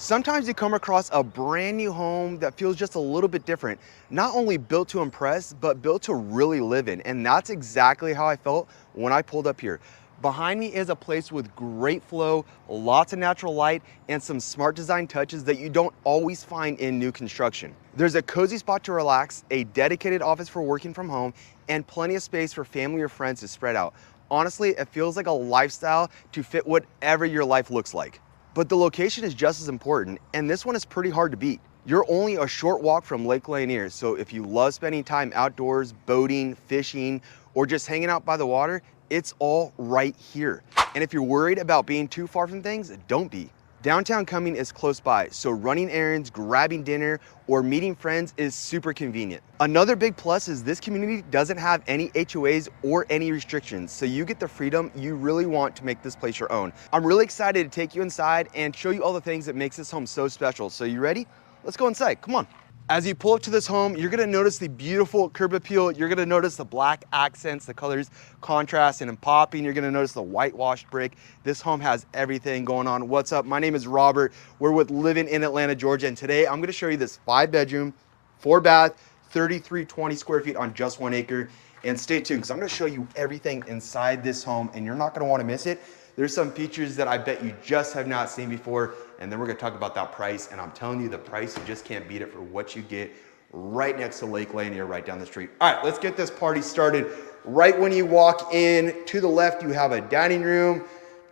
Sometimes you come across a brand new home that feels just a little bit different. Not only built to impress, but built to really live in. And that's exactly how I felt when I pulled up here. Behind me is a place with great flow, lots of natural light, and some smart design touches that you don't always find in new construction. There's a cozy spot to relax, a dedicated office for working from home, and plenty of space for family or friends to spread out. Honestly, it feels like a lifestyle to fit whatever your life looks like. But the location is just as important, and this one is pretty hard to beat. You're only a short walk from Lake Lanier, so if you love spending time outdoors, boating, fishing, or just hanging out by the water, it's all right here. And if you're worried about being too far from things, don't be. Downtown Cumming is close by, so running errands, grabbing dinner, or meeting friends is super convenient. Another big plus is this community doesn't have any HOAs or any restrictions, so you get the freedom you really want to make this place your own. I'm really excited to take you inside and show you all the things that makes this home so special. So you ready? Let's go inside, come on. As you pull up to this home, you're gonna notice the beautiful curb appeal. You're gonna notice the black accents, the colors contrast and popping. You're gonna notice the whitewashed brick. This home has everything going on. What's up? My name is Robert. We're with Living in Atlanta, Georgia. And today I'm gonna show you this 5-bedroom, 4-bath, 3320 square feet on just 1 acre. And stay tuned, because I'm gonna show you everything inside this home and you're not gonna wanna miss it. There's some features that I bet you just have not seen before, and then we're gonna talk about that price, and I'm telling you the price, you just can't beat it for what you get right next to Lake Lanier, right down the street. All right, let's get this party started. Right when you walk in, to the left you have a dining room,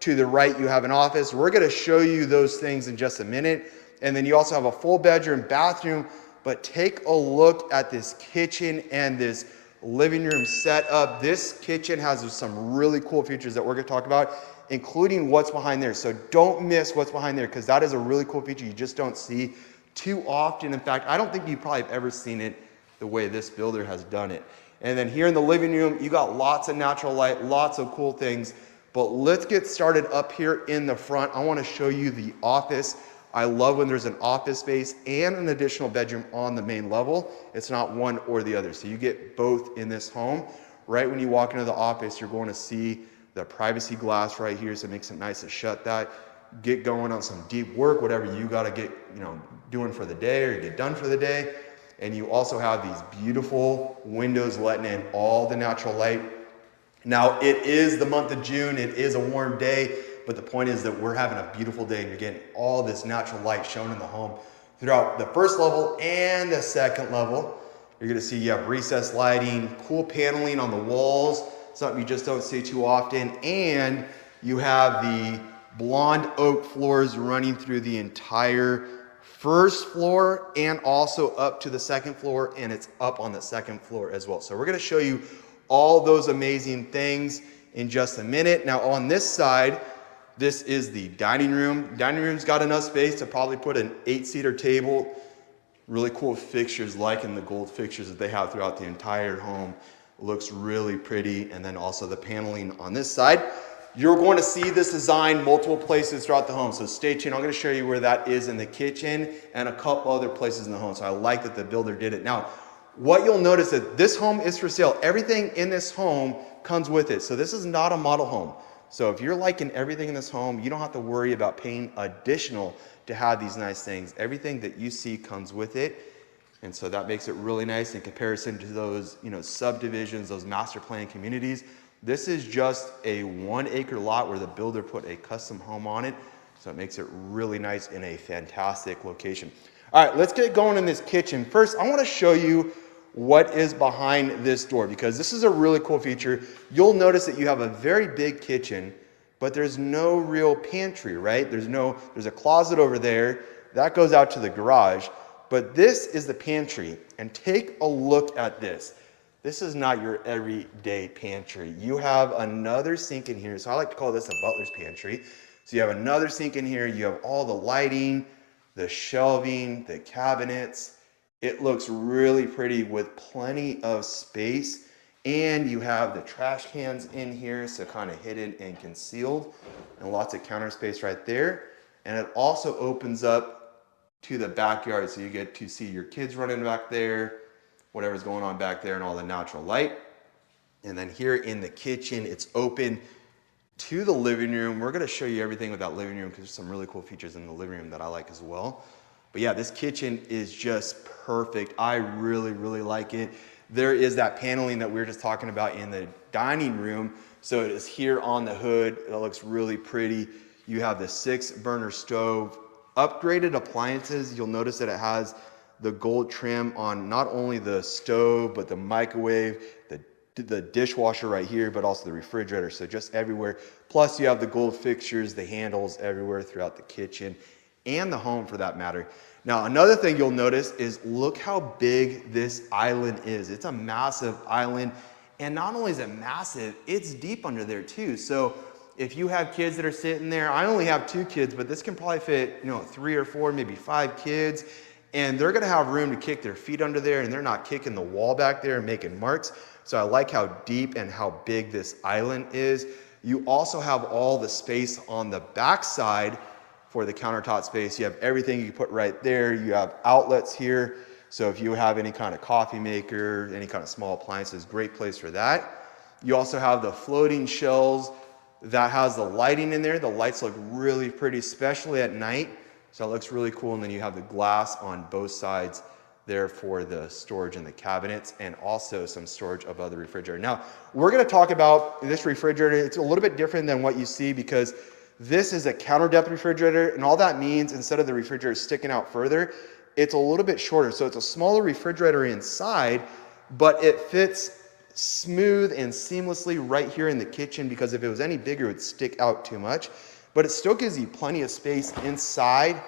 to the right you have an office. We're gonna show you those things in just a minute. And then you also have a full bedroom, bathroom, but take a look at this kitchen and this living room setup. This kitchen has some really cool features that we're gonna talk about, including what's behind there. So don't miss what's behind there, because that is a really cool feature you just don't see too often. In fact, I don't think you probably have ever seen it the way this builder has done it. And then here in the living room, you got lots of natural light, lots of cool things. But let's get started up here in the front. I wanna show you the office. I love when there's an office space and an additional bedroom on the main level. It's not one or the other. So you get both in this home. Right when you walk into the office, you're going to see the privacy glass right here, so it makes it nice to shut that. Get going on some deep work, whatever you gotta get, doing for the day or get done for the day. And you also have these beautiful windows letting in all the natural light. Now, it is the month of June, it is a warm day, but the point is that we're having a beautiful day and you're getting all this natural light shown in the home throughout the first level and the second level. You're gonna see you have recessed lighting, cool paneling on the walls, something you just don't see too often, and you have the blonde oak floors running through the entire first floor and also up to the second floor, and it's up on the second floor as well. So we're gonna show you all those amazing things in just a minute. Now on this side, this is the dining room. Dining room's got enough space to probably put an 8-seater table. Really cool fixtures, like in the gold fixtures that they have throughout the entire home. Looks really pretty. And then also the paneling on this side. You're going to see this design multiple places throughout the home, so stay tuned. I'm going to show you where that is in the kitchen and a couple other places in the home. So I like that the builder did it. Now, what you'll notice that this home is for sale. Everything in this home comes with it. So this is not a model home. So if you're liking everything in this home, you don't have to worry about paying additional to have these nice things. Everything that you see comes with it. And so that makes it really nice in comparison to those, subdivisions, those master plan communities. This is just a 1-acre lot where the builder put a custom home on it. So it makes it really nice in a fantastic location. All right, let's get going in this kitchen. First, I want to show you what is behind this door, because this is a really cool feature. You'll notice that you have a very big kitchen, but there's no real pantry, right? There's a closet over there that goes out to the garage, but this is the pantry. And take a look at this. This is not your everyday pantry. You have another sink in here. So I like to call this a butler's pantry. So you have another sink in here. You have all the lighting, the shelving, the cabinets. It looks really pretty with plenty of space. And you have the trash cans in here, so kind of hidden and concealed. And lots of counter space right there. And it also opens up to the backyard, so you get to see your kids running back there, whatever's going on back there, and all the natural light. And then here in the kitchen, it's open. To the living room. We're gonna show you everything with that living room because there's some really cool features in the living room that I like as well. But yeah, this kitchen is just perfect. I really, really like it. There is that paneling that we were just talking about in the dining room. So it is here on the hood. It looks really pretty. You have the 6-burner stove, upgraded appliances. You'll notice that it has the gold trim on not only the stove, but the microwave, the dishwasher right here, but also the refrigerator. So just everywhere. Plus you have the gold fixtures, the handles everywhere throughout the kitchen and the home for that matter. Now, another thing you'll notice is look how big this island is. It's a massive island. And not only is it massive, it's deep under there too. So if you have kids that are sitting there, I only have 2 kids, but this can probably fit, 3 or 4, maybe 5 kids. And they're gonna have room to kick their feet under there, and they're not kicking the wall back there and making marks. So I like how deep and how big this island is. You also have all the space on the back side for the countertop space. You have everything you put right there. You have outlets here. So if you have any kind of coffee maker, any kind of small appliances, great place for that. You also have the floating shelves that has the lighting in there. The lights look really pretty, especially at night. So it looks really cool. And then you have the glass on both sides there for the storage in the cabinets and also some storage above the refrigerator. Now, we're gonna talk about this refrigerator. It's a little bit different than what you see because this is a counter depth refrigerator, and all that means instead of the refrigerator sticking out further, it's a little bit shorter. So it's a smaller refrigerator inside, but it fits smooth and seamlessly right here in the kitchen because if it was any bigger, it would stick out too much. But it still gives you plenty of space inside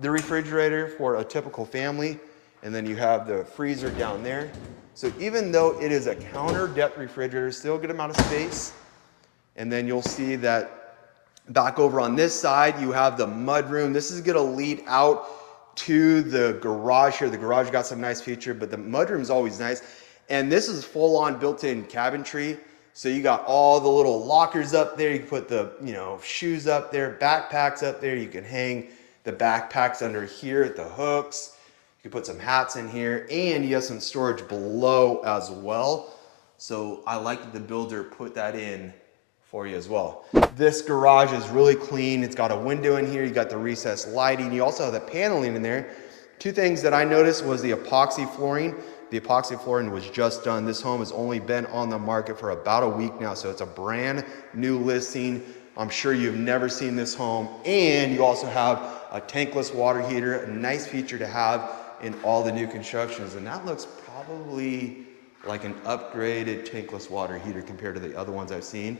the refrigerator for a typical family. And then you have the freezer down there. So even though it is a counter depth refrigerator, still a good amount of space. And then you'll see that back over on this side, you have the mud room. This is gonna lead out to the garage here. The garage got some nice feature, but the mud room is always nice. And this is full on built-in cabinetry. So you got all the little lockers up there. You can put the, shoes up there, backpacks up there. You can hang the backpacks under here at the hooks. You can put some hats in here, and you have some storage below as well. So I like that the builder put that in for you as well. This garage is really clean. It's got a window in here. You got the recessed lighting. You also have the paneling in there. 2 things that I noticed was the epoxy flooring. The epoxy flooring was just done. This home has only been on the market for about a week now, so it's a brand new listing. I'm sure you've never seen this home. And you also have a tankless water heater, a nice feature to have in all the new constructions. And that looks probably like an upgraded tankless water heater compared to the other ones I've seen.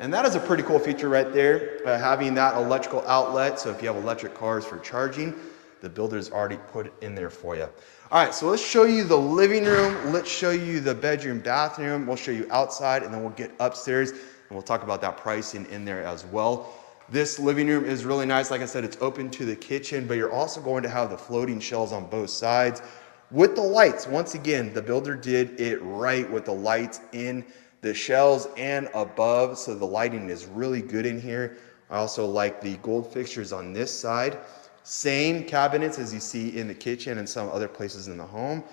And that is a pretty cool feature right there, having that electrical outlet. So if you have electric cars for charging, the builder's already put it in there for you. All right, so let's show you the living room. Let's show you the bedroom, bathroom. We'll show you outside, and then we'll get upstairs, and we'll talk about that pricing in there as well. This living room is really nice. Like I said, it's open to the kitchen, but you're also going to have the floating shelves on both sides with the lights. Once again, the builder did it right with the lights in the shelves and above, so the lighting is really good in here. I also like the gold fixtures on this side. Same cabinets as you see in the kitchen and some other places in the home.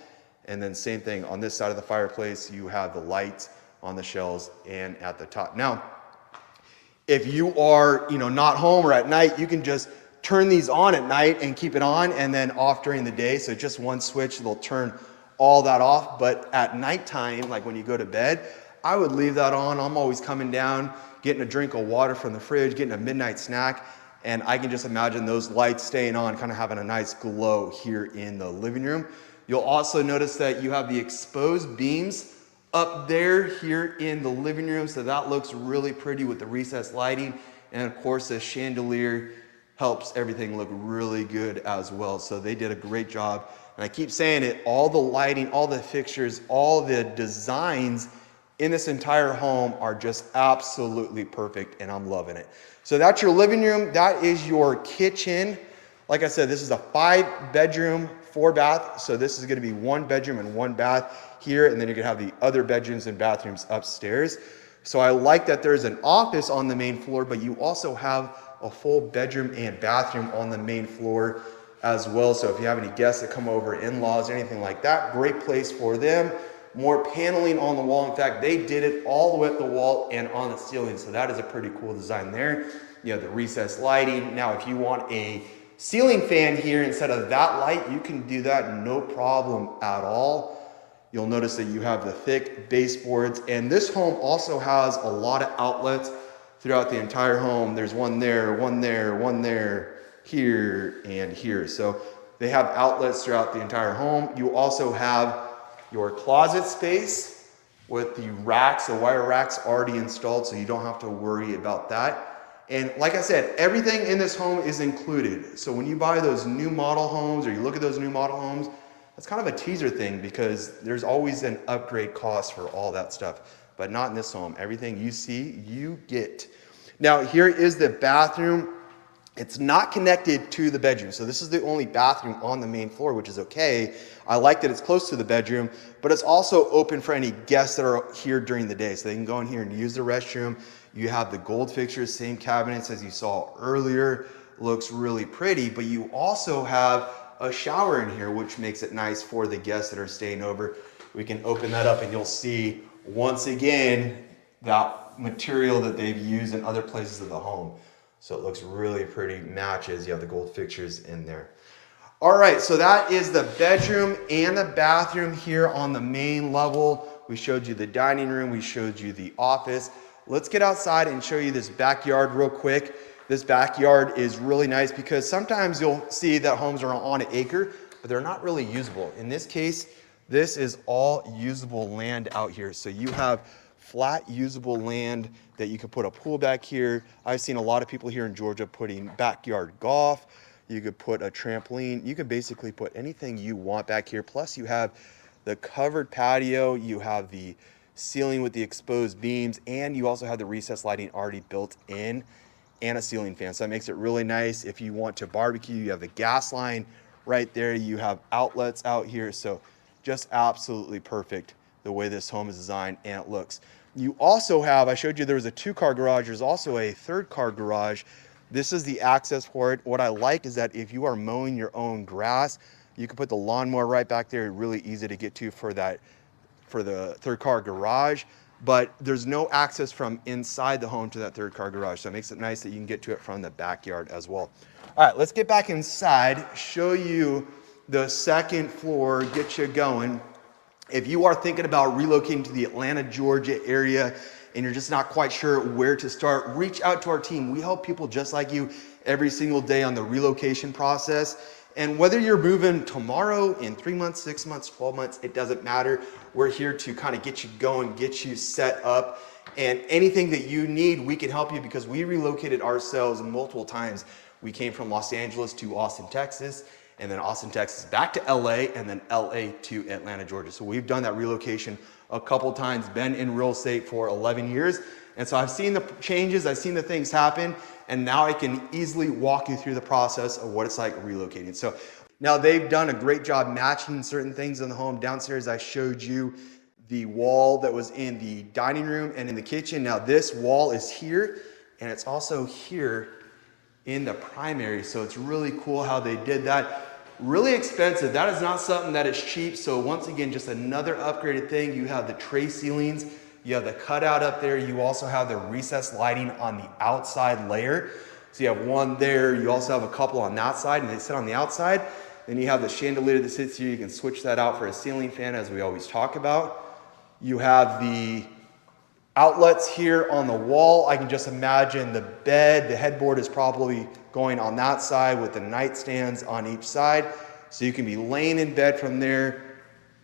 And then same thing on this side of the fireplace, you have the lights on the shelves and at the top. Now, if you are, not home or at night, you can just turn these on at night and keep it on and then off during the day. So just one switch, they'll turn all that off. But at nighttime, like when you go to bed, I would leave that on. I'm always coming down, getting a drink of water from the fridge, getting a midnight snack. And I can just imagine those lights staying on, kind of having a nice glow here in the living room. You'll also notice that you have the exposed beams up there here in the living room. So that looks really pretty with the recessed lighting. And of course, the chandelier helps everything look really good as well. So they did a great job. And I keep saying it, all the lighting, all the fixtures, all the designs in this entire home are just absolutely perfect, and I'm loving it. So that's your living room. That is your kitchen. Like I said, this is a 5-bedroom, 4-bath. So this is gonna be 1 bedroom and 1 bath here, and then you're gonna have the other bedrooms and bathrooms upstairs. So I like that there's an office on the main floor, but you also have a full bedroom and bathroom on the main floor as well. So if you have any guests that come over, in-laws, anything like that, great place for them. more paneling on the wall. In fact, they did it all the way up the wall and on the ceiling. So that is a pretty cool design there. You have the recessed lighting. Now, if you want a ceiling fan here instead of that light, you can do that no problem at all. You'll notice that you have the thick baseboards, and this home also has a lot of outlets throughout the entire home. There's one there, one there, one there, here, and here. So they have outlets throughout the entire home. You also have your closet space with the racks, the wire racks already installed, so you don't have to worry about that. And like I said, everything in this home is included. So when you buy those new model homes or you look at those new model homes, that's kind of a teaser thing because there's always an upgrade cost for all that stuff, but not in this home. Everything you see, you get. Now, here is the bathroom. It's not connected to the bedroom. So this is the only bathroom on the main floor, which is okay. I like that it's close to the bedroom, but it's also open for any guests that are here during the day. So they can go in here and use the restroom. You have the gold fixtures, same cabinets as you saw earlier. Looks really pretty, but you also have a shower in here, which makes it nice for the guests that are staying over. We can open that up and you'll see, once again, that material that they've used in other places of the home. So it looks really pretty, matches. You have the gold fixtures in there. All right, so that is the bedroom and the bathroom here on the main level. We showed you the dining room, we showed you the office. Let's get outside and show you this backyard real quick. This backyard is really nice because sometimes you'll see that homes are on an acre, but they're not really usable. In this case, this is all usable land out here. So you have flat usable land that you can put a pool back here. I've seen a lot of people here in Georgia putting backyard golf. You could put a trampoline. You could basically put anything you want back here. Plus you have the covered patio, you have the ceiling with the exposed beams, and you also have the recessed lighting already built in, and a ceiling fan. So that makes it really nice. If you want to barbecue, you have the gas line right there. You have outlets out here. So just absolutely perfect the way this home is designed and it looks. You also have, I showed you there was a 2-car garage. There's also a 3rd-car garage. This is the access for it. What I like is that if you are mowing your own grass, you can put the lawnmower right back there. Really easy to get to for the 3rd-car garage. But there's no access from inside the home to that 3rd-car garage. So it makes it nice that you can get to it from the backyard as well. All right, let's get back inside, show you the 2nd floor, get you going. If you are thinking about relocating to the Atlanta, Georgia area and you're just not quite sure where to start, reach out to our team. We help people just like you every single day on the relocation process. And whether you're moving tomorrow, in 3 months, 6 months, 12 months, it doesn't matter. We're here to kind of get you going, get you set up. And anything that you need, we can help you because we relocated ourselves multiple times. We came from Los Angeles to Austin, Texas, and then Austin, Texas back to LA, and then LA to Atlanta, Georgia. So we've done that relocation a couple times, been in real estate for 11 years. And so I've seen the changes, I've seen the things happen, and now I can easily walk you through the process of what it's like relocating. So now they've done a great job matching certain things in the home. Downstairs, I showed you the wall that was in the dining room and in the kitchen. Now this wall is here, and it's also here in the primary. So it's really cool how they did that. Really expensive. That is not something that is cheap. So once again, just another upgraded thing. You have the tray ceilings, you have the cutout up there. You also have the recessed lighting on the outside layer. So you have one there. You also have a couple on that side, and they sit on the outside. Then you have the chandelier that sits here. You can switch that out for a ceiling fan, as we always talk about. You have the outlets here on the wall. I can just imagine the bed, the headboard is probably going on that side with the nightstands on each side. So you can be laying in bed from there,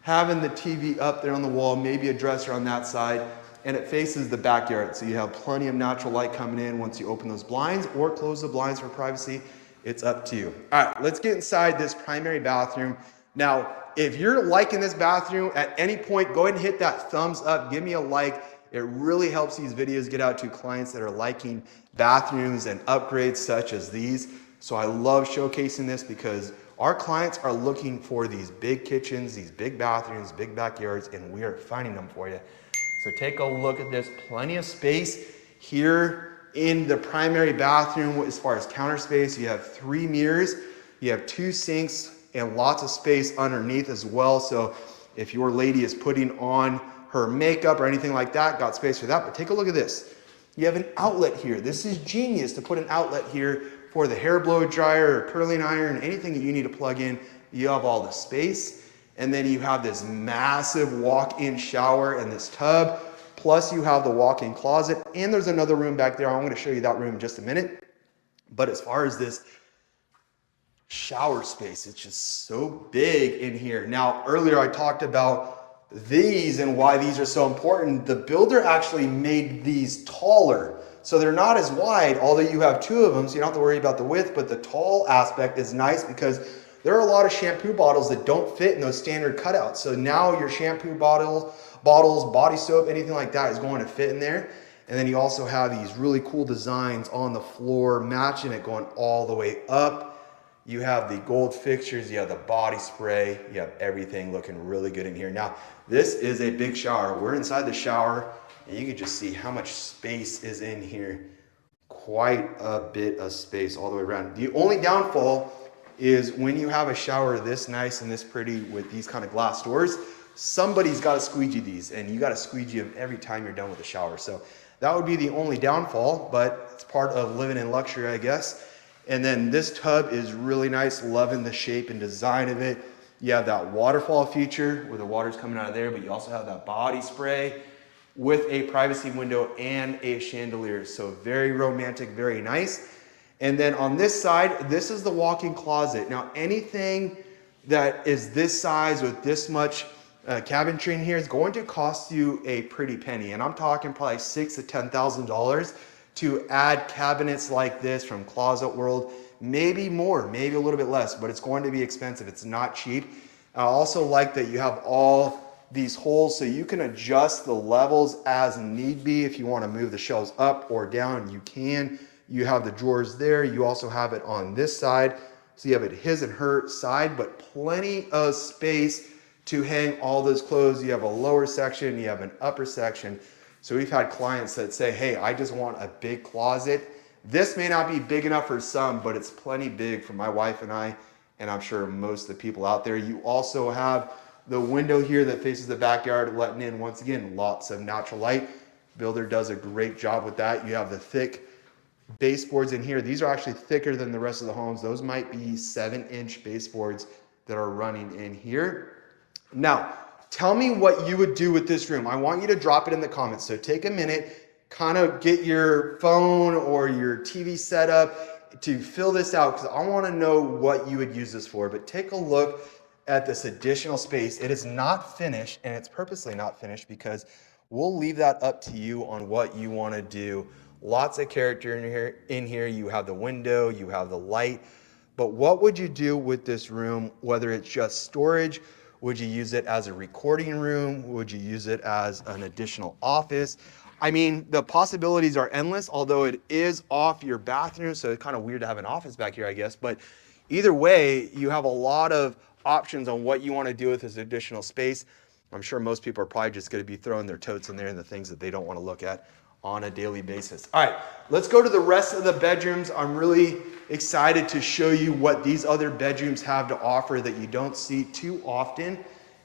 having the TV up there on the wall, maybe a dresser on that side, and it faces the backyard. So you have plenty of natural light coming in once you open those blinds or close the blinds for privacy. It's up to you. All right, let's get inside this primary bathroom. Now, if you're liking this bathroom, at any point, go ahead and hit that thumbs up, give me a like. It really helps these videos get out to clients that are liking bathrooms and upgrades such as these. So I love showcasing this because our clients are looking for these big kitchens, these big bathrooms, big backyards, and we are finding them for you. So take a look at this, plenty of space here in the primary bathroom. As far as counter space, you have 3 mirrors, you have 2 sinks, and lots of space underneath as well. So if your lady is putting on her makeup or anything like that, got space for that. But take a look at this. You have an outlet here. This is genius to put an outlet here for the hair blow dryer or curling iron, anything that you need to plug in. You have all the space. And then you have this massive walk-in shower and this tub. Plus you have the walk-in closet. And there's another room back there. I'm going to show you that room in just a minute. But as far as this shower space, it's just so big in here. Now, earlier I talked about these and why these are so important. The builder actually made these taller. So they're not as wide, although you have two of them, so you don't have to worry about the width, but the tall aspect is nice because there are a lot of shampoo bottles that don't fit in those standard cutouts. So now your shampoo bottles, body soap, anything like that is going to fit in there. And then you also have these really cool designs on the floor, matching it going all the way up. You have the gold fixtures, you have the body spray, you have everything looking really good in here. Now, this is a big shower. We're inside the shower, and you can just see how much space is in here. Quite a bit of space all the way around. The only downfall is when you have a shower this nice and this pretty with these kind of glass doors, somebody's got to squeegee these, and you got to squeegee them every time you're done with the shower. So that would be the only downfall, but it's part of living in luxury, I guess. And then this tub is really nice, loving the shape and design of it. You have that waterfall feature where the water's coming out of there, but you also have that body spray with a privacy window and a chandelier. So very romantic, very nice. And then on this side, this is the walk-in closet. Now anything that is this size with this much cabinetry in here is going to cost you a pretty penny. And I'm talking probably $6,000 to $10,000 to add cabinets like this from Closet World. Maybe more, maybe a little bit less, but it's going to be expensive. It's not cheap. I also like that you have all these holes so you can adjust the levels as need be. If you want to move the shelves up or down, you can. You have the drawers there. You also have it on this side. So you have it his and her side, but plenty of space to hang all those clothes. You have a lower section, you have an upper section. So we've had clients that say, hey, I just want a big closet. This may not be big enough for some, but it's plenty big for my wife and I, and I'm sure most of the people out there. You also have the window here that faces the backyard, letting in, once again, lots of natural light. Builder does a great job with that. You have the thick baseboards in here. These are actually thicker than the rest of the homes. Those might be 7-inch baseboards that are running in here. Now, tell me what you would do with this room. I want you to drop it in the comments. So take a minute, kind of get your phone or your TV set up to fill this out, because I want to know what you would use this for. But take a look at this additional space. It is not finished, and it's purposely not finished because we'll leave that up to you on what you want to do. Lots of character in here. You have the window, you have the light. But what would you do with this room, whether it's just storage? Would you use it as a recording room? Would you use it as an additional office? I mean, the possibilities are endless, although it is off your bathroom, so it's kind of weird to have an office back here, I guess. But either way, you have a lot of options on what you want to do with this additional space. I'm sure most people are probably just going to be throwing their totes in there and the things that they don't want to look at on a daily basis. All right, let's go to the rest of the bedrooms. I'm really excited to show you what these other bedrooms have to offer that you don't see too often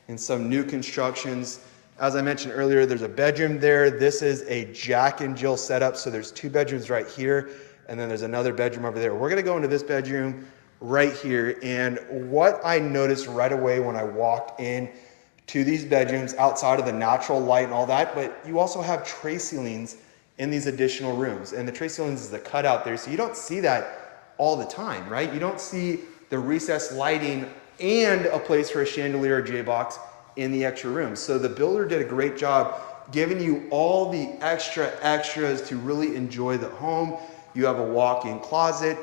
in some new constructions. As I mentioned earlier, there's a bedroom there. This is a Jack and Jill setup. So there's two bedrooms right here, and then there's another bedroom over there. We're gonna go into this bedroom right here. And what I noticed right away when I walked in to these bedrooms, outside of the natural light and all that, but you also have tray ceilings in these additional rooms. And the tray ceilings is the cutout there, so you don't see that all the time, right? You don't see the recessed lighting and a place for a chandelier or J-box in the extra rooms. So the builder did a great job giving you all the extras to really enjoy the home. You have a walk-in closet.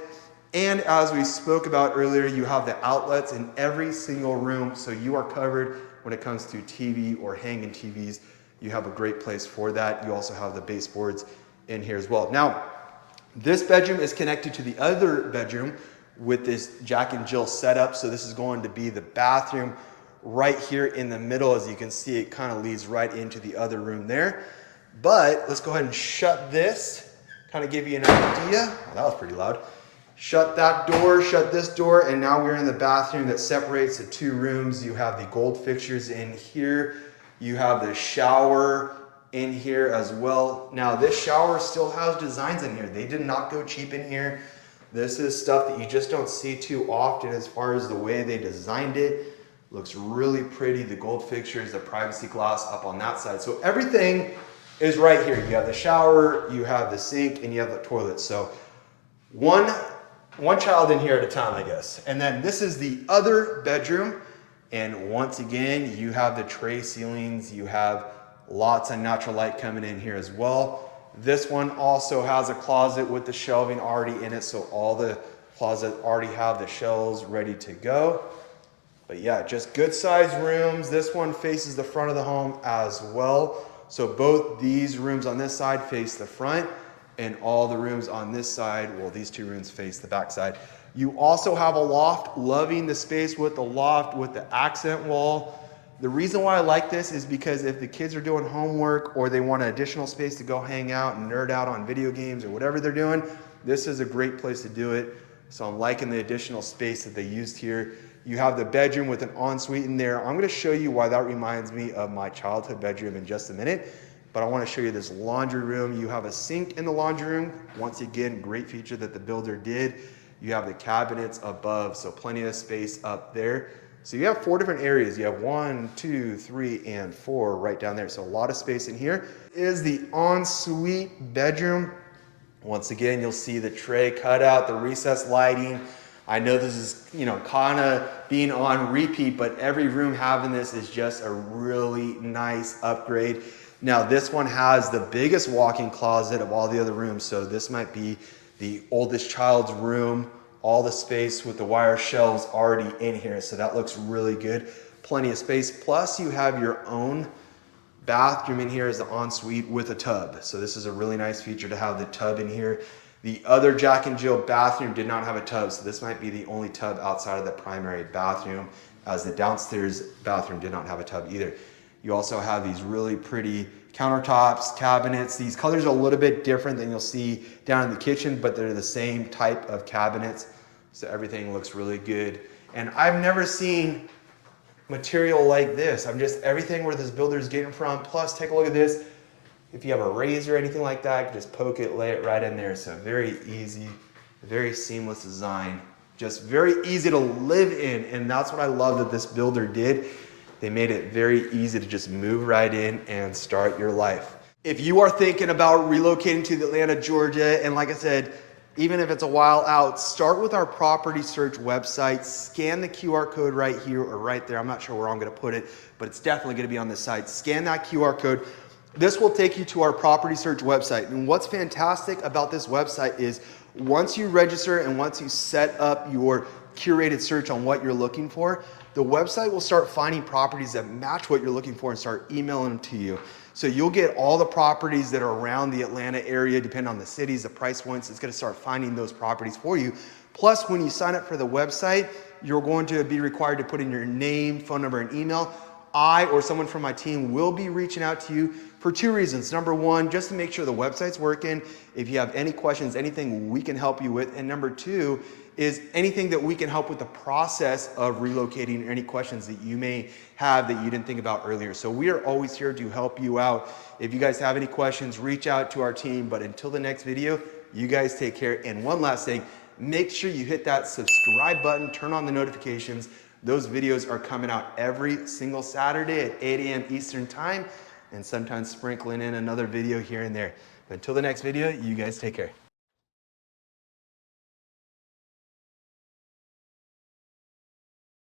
And as we spoke about earlier, you have the outlets in every single room, so you are covered when it comes to TV or hanging TVs. You have a great place for that. You also have the baseboards in here as well. Now, this bedroom is connected to the other bedroom with this Jack and Jill setup. So this is going to be the bathroom right here in the middle. As you can see, it kind of leads right into the other room there. But let's go ahead and shut this, kind of give you an idea. Well, that was pretty loud. Shut that door, shut this door, and now we're in the bathroom that separates the two rooms. You have the gold fixtures in here. You have the shower in here as well. Now this shower still has designs in here. They did not go cheap in here. This is stuff that you just don't see too often as far as the way they designed it. Looks really pretty. The gold fixtures, the privacy glass up on that side. So everything is right here. You have the shower, you have the sink, and you have the toilet. So one child in here at a time, I guess. And then this is the other bedroom. And once again, you have the tray ceilings. You have lots of natural light coming in here as well. This one also has a closet with the shelving already in it. So all the closets already have the shelves ready to go. But yeah, just good sized rooms. This one faces the front of the home as well. So both these rooms on this side face the front, and all the rooms on this side, well, these two rooms face the back side. You also have a loft. Loving the space with the loft, with the accent wall. The reason why I like this is because if the kids are doing homework or they want additional space to go hang out and nerd out on video games or whatever they're doing, this is a great place to do it. So I'm liking the additional space that they used here. You have the bedroom with an ensuite in there. I'm gonna show you why that reminds me of my childhood bedroom in just a minute. But I want to show you this laundry room. You have a sink in the laundry room. Once again, great feature that the builder did. You have the cabinets above, so plenty of space up there. So you have 4 different areas. You have 1, 2, 3, and 4 right down there. So a lot of space in here. Is the ensuite bedroom. Once again, you'll see the tray cutout, the recessed lighting. I know this is, kind of being on repeat, but every room having this is just a really nice upgrade. Now this one has the biggest walk-in closet of all the other rooms. So this might be the oldest child's room, all the space with the wire shelves already in here. So that looks really good. Plenty of space. Plus you have your own bathroom in here as the ensuite with a tub. So this is a really nice feature to have the tub in here. The other Jack and Jill bathroom did not have a tub. So this might be the only tub outside of the primary bathroom, as the downstairs bathroom did not have a tub either. You also have these really pretty countertops, cabinets. These colors are a little bit different than you'll see down in the kitchen, but they're the same type of cabinets. So everything looks really good. And I've never seen material like this. Everything where this builder is getting from. Plus, take a look at this. If you have a razor or anything like that, you can just poke it, lay it right in there. So very easy, very seamless design. Just very easy to live in. And that's what I love that this builder did. They made it very easy to just move right in and start your life. If you are thinking about relocating to Atlanta, Georgia, and like I said, even if it's a while out, start with our property search website, scan the QR code right here or right there. I'm not sure where I'm gonna put it, but it's definitely gonna be on the site. Scan that QR code. This will take you to our property search website. And what's fantastic about this website is once you register and once you set up your curated search on what you're looking for, the website will start finding properties that match what you're looking for and start emailing them to you. So you'll get all the properties that are around the Atlanta area, depending on the cities, the price points. It's gonna start finding those properties for you. Plus, when you sign up for the website, you're going to be required to put in your name, phone number, and email. I or someone from my team will be reaching out to you for 2 reasons. Number 1, just to make sure the website's working. If you have any questions, anything we can help you with. And number 2 is anything that we can help with the process of relocating, or any questions that you may have that you didn't think about earlier. So we are always here to help you out. If you guys have any questions, reach out to our team. But until the next video, you guys take care. And one last thing, make sure you hit that subscribe button, turn on the notifications. Those videos are coming out every single Saturday at 8 a.m. Eastern time, and sometimes sprinkling in another video here and there. But until the next video, you guys take care.